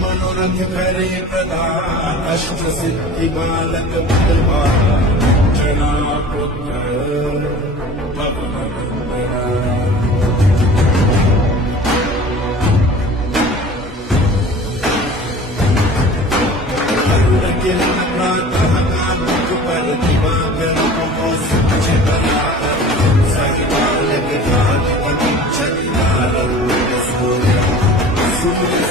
मनोरथ करे प्रदान अष्ट सिद्धि बालक बलवान जना पुत्र पवन नंदना। किरण प्रातः कामुक पर दिवाकर महोत्सव बला सहिबालक धान सूर्य